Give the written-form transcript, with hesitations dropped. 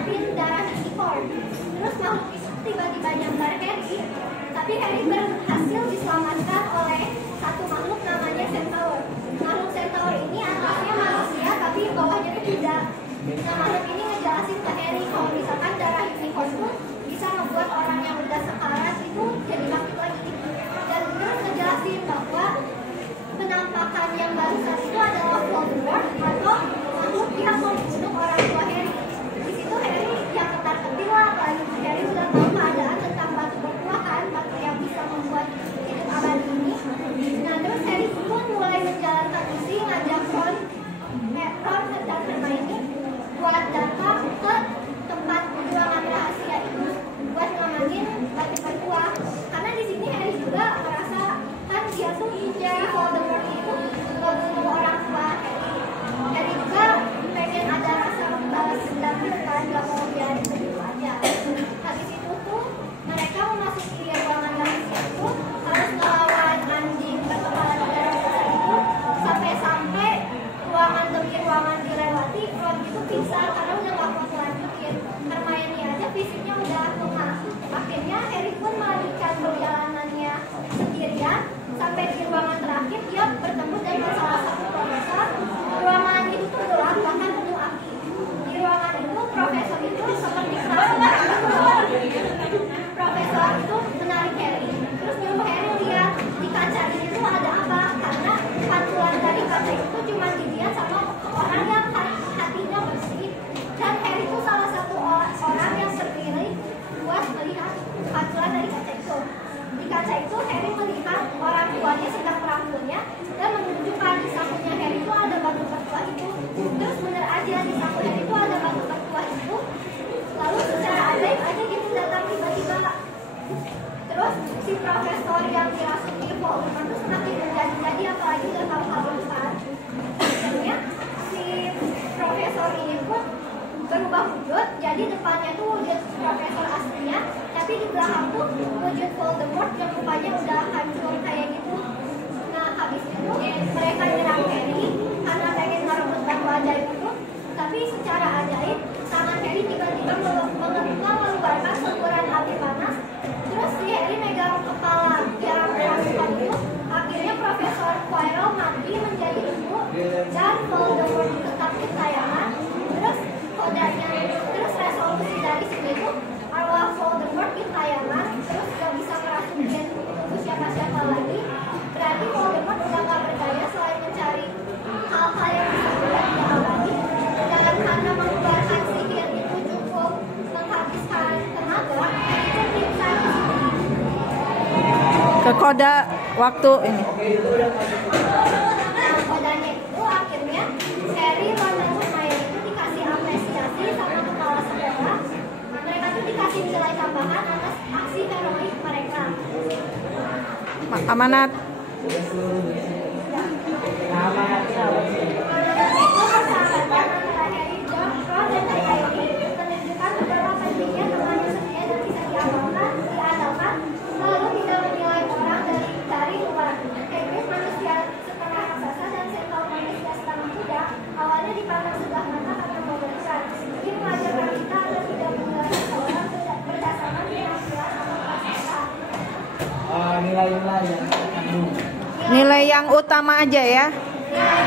nyiapin darah unicorn. Terus makhluk itu tiba-tiba nyambar Harry, tapi Harry berhasil diselamatkan oleh satu makhluk namanya Centaur. Makhluk Centaur ini atasnya manusia tapi bawahnya itu tidak. Nah, makhluk ini ngejelasin ke Harry kalau misalkan darah unicorn pun bisa membuat orang yang udah sekarat itu jadi bangkit lagi. Dan terus ngejelasin bahwa penampakan yang barusan itu adalah Voldemort atau makhluk yang membunuh orang tua Harry. Di situ Harry yang ketar-ketir lah, apalagi Harry sudah tahu keadaan tentang batu berkuah kan, batu yang bisa membuat hidup abadi ini. Nah, terus Harry pun mulai menjalankan misi ngajak Ron dan Hermione buat datang ke tempat ruangan rahasia itu buat ngamanin batu berkuah. Karena di sini Harry juga merasa kan dia tuh si Voldemort itu membunuh orang tua Harry. Harry juga pengen ada rasa membalas dendam kan, gak mau biarin begitu aja. Habis itu tuh mereka memasuki ruangan rahasia itu harus melawan anjing berkepala tiga raksasa itu sampai ruangan demi ruangan dilewati. Ron itu pingsan karena udah gak mau lanjutin. Hermione aja fisiknya udah lemah. Akhirnya Harry pun melanjutkan perjalanannya sendirian sampai di ruangan terakhir. Dia bertemu dengan salah satu profesor. Ruangan itu tuh gelap bahkan penuh api. Di ruangan itu profesor itu seperti profesor itu menarik Harry, terus nyuruh Harry lihat di kaca itu ada apa, karena pantulan dari kaca itu cuma dilihat sama orang yang hatinya bersih. Dan Harry itu salah satu orang yang terpilih buat melihat pantulan dari kaca itu. Di kaca itu Harry melihat orang tuanya sedang merangkulnya dan menunjukkan di sakunya Harry itu ada batu berkuah itu. Terus bener aja di saku Harry itu ada batu berkuah itu. Lalu secara ajaib aja gitu datang tiba-tiba. Terus si profesor yang dirasuki Voldemort itu semakin menjadi apalagi udah tahu hal besar. Akhirnya si profesor ini pun berubah wujud, jadi depannya tuh wujud profesor aslinya, tapi di belakang tuh wujud Voldemort yang rupanya udah hancur kayak gitu. Nah, habis itu mereka nyerang Harry karena pengen merebut batu ajaib itu, tapi secara ajaib tangan Harry tiba-tiba mengeluarkan semburan api panas. Terus si Harry megang kepala yang kerasukan itu. Akhirnya Profesor Quirrell mati menjadi debu dan Voldemort tetap ketayangan. Terus kodanya, terus resolusi dari sini itu arwah Voldemort ketayangan, terus gak bisa merasukin tubuh siapa-siapa lagi. Berarti Voldemort udah gak berdaya selain mencari hal-hal yang bisa membuat dia abadi. Dan karena mengeluarkan sihir itu cukup menghabiskan tenaga, itu pingsan. Ke koda waktu ini. Nah, kodanya itu akhirnya Harry, Ron, dan Hermione itu dikasih apresiasi sama kepala sekolah. Mereka tuh dikasih nilai tambahan atas aksi heroik mereka. Amanat. Itu persahabatan antara Harry, Ron, dan Hermione menunjukkan betapa pentingnya teman yang setia dan bisa diandalkan, lalu tidak menilai orang dari luar. Hagrid manusia setengah raksasa dan Centaur manusia setengah kuda awalnya dipandang sebelah mata karena mengerikan. Ini mengajarkan kita agar tidak menilai seseorang berdasarkan penampilan atau prasangka. Nilai yang utama aja ya. Nilai